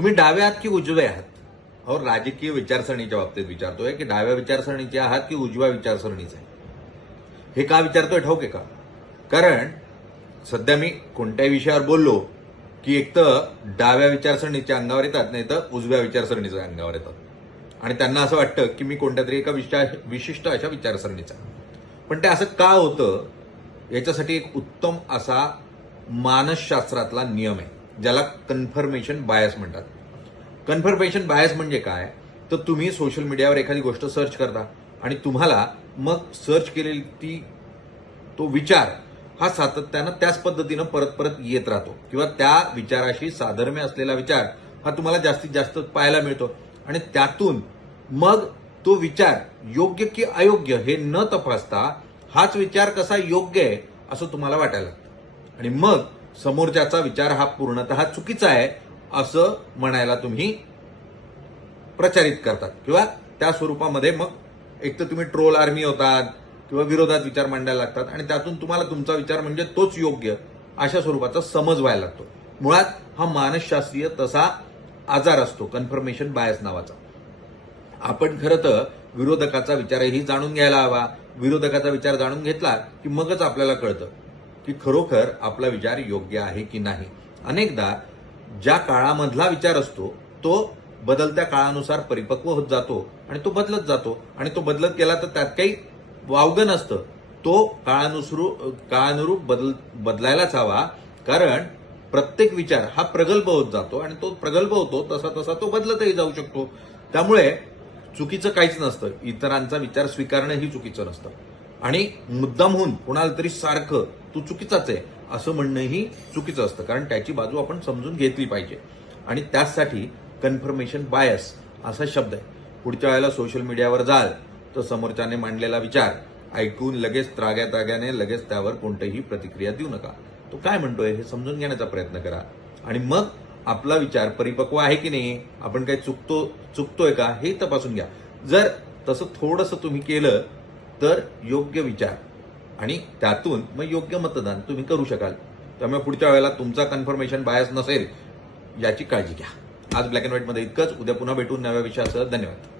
तुम्ही डावे आहात की उजवे आहात? अहो, राजकीय विचारसरणीच्या बाबतीत विचारतोय की डाव्या विचारसरणीचे आहात की उजव्या विचारसरणीचे? हे का विचारतोय ठाऊक आहे का? कारण सध्या मी कोणत्याही विषयावर बोललो की एक तर डाव्या विचारसरणीच्या अंगावर येतात, नाही तर उजव्या विचारसरणीच्या अंगावर येतात आणि त्यांना असं वाटतं की मी कोणत्या तरी एका विशिष्ट अशा विचारसरणीचा. पण ते असं का होतं याच्यासाठी एक उत्तम असा मानसशास्त्रातला नियम आहे, ज्याला कन्फर्मेशन बायस म्हणतात. कन्फर्मेशन बायस म्हणजे काय? तर तुम्ही सोशल मीडियावर एखादी गोष्ट सर्च करता आणि तुम्हाला मग सर्च केलेली तो विचार हा सातत्यानं त्याच पद्धतीनं परत परत येत राहतो किंवा त्या विचाराशी साधर्म्य असलेला विचार हा तुम्हाला जास्तीत जास्त पाहायला मिळतो आणि त्यातून मग तो विचार योग्य की अयोग्य हे न तपासता हाच विचार कसा योग्य आहे असं तुम्हाला वाटायला लागतं आणि मग समोरच्याचा विचार हा पूर्णतः चुकीचा आहे असं म्हणायला तुम्ही प्रचारित करतात किंवा त्या स्वरूपामध्ये मग एक तर तुम्ही ट्रोल आर्मी होतात किंवा विरोधात विचार मांडायला लागतात आणि त्यातून तुम्हाला तुमचा विचार म्हणजे तोच योग्य अशा स्वरूपाचा समज व्हायला लागतो. मुळात हा मानसशास्त्रीय तसा आजार असतो, कन्फर्मेशन बायस नावाचा. आपण खरं तर विरोधकाचा विचारही जाणून घ्यायला हवा. विरोधकाचा विचार जाणून घेतला की मगच आपल्याला कळतं की खरोखर आपला विचार योग्य आहे की नाही. अनेकदा ज्या काळामधला विचार असतो तो बदलत्या काळानुसार परिपक्व होत जातो आणि तो बदलत जातो आणि तो बदलत गेला तर त्यात काही वावगं नसतं. तो काळानुरूप बदलायलाच हवा, कारण प्रत्येक विचार हा प्रगल्भ होत जातो आणि तो प्रगल्भ होतो तसा तसा तो बदलतही जाऊ शकतो. त्यामुळे चुकीचं काहीच नसतं. इतरांचा विचार स्वीकारणंही चुकीचं नसतं आणि मुद्दामहून कोणाला तरी सारखं तू चुकीचाच आहे असं म्हणणंही चुकीचं असतं, कारण त्याची बाजू आपण समजून घेतली पाहिजे. आणि त्याचसाठी कन्फर्मेशन बायस असा शब्द आहे. पुढच्या वेळेला सोशल मीडियावर जाल तर समोरच्याने मांडलेला विचार ऐकून लगेच त्राग्याने लगेच त्यावर कोणतीही प्रतिक्रिया देऊ नका. तो काय म्हणतोय हे समजून घेण्याचा प्रयत्न करा आणि मग आपला विचार परिपक्व आहे की नाही, आपण काही चुकतोय का हे तपासून घ्या. जर तसं थोडंसं तुम्ही केलं तर योग्य विचार आणि त्यातून मग योग्य मतदान तुम्ही करू शकाल. त्यामुळे पुढच्या वेळेला तुमचा कन्फर्मेशन बायस नसेल याची काळजी घ्या. आज ब्लॅक अँड व्हाईटमध्ये इतकंच. उद्या पुन्हा भेटून नव्या विषयासह. धन्यवाद.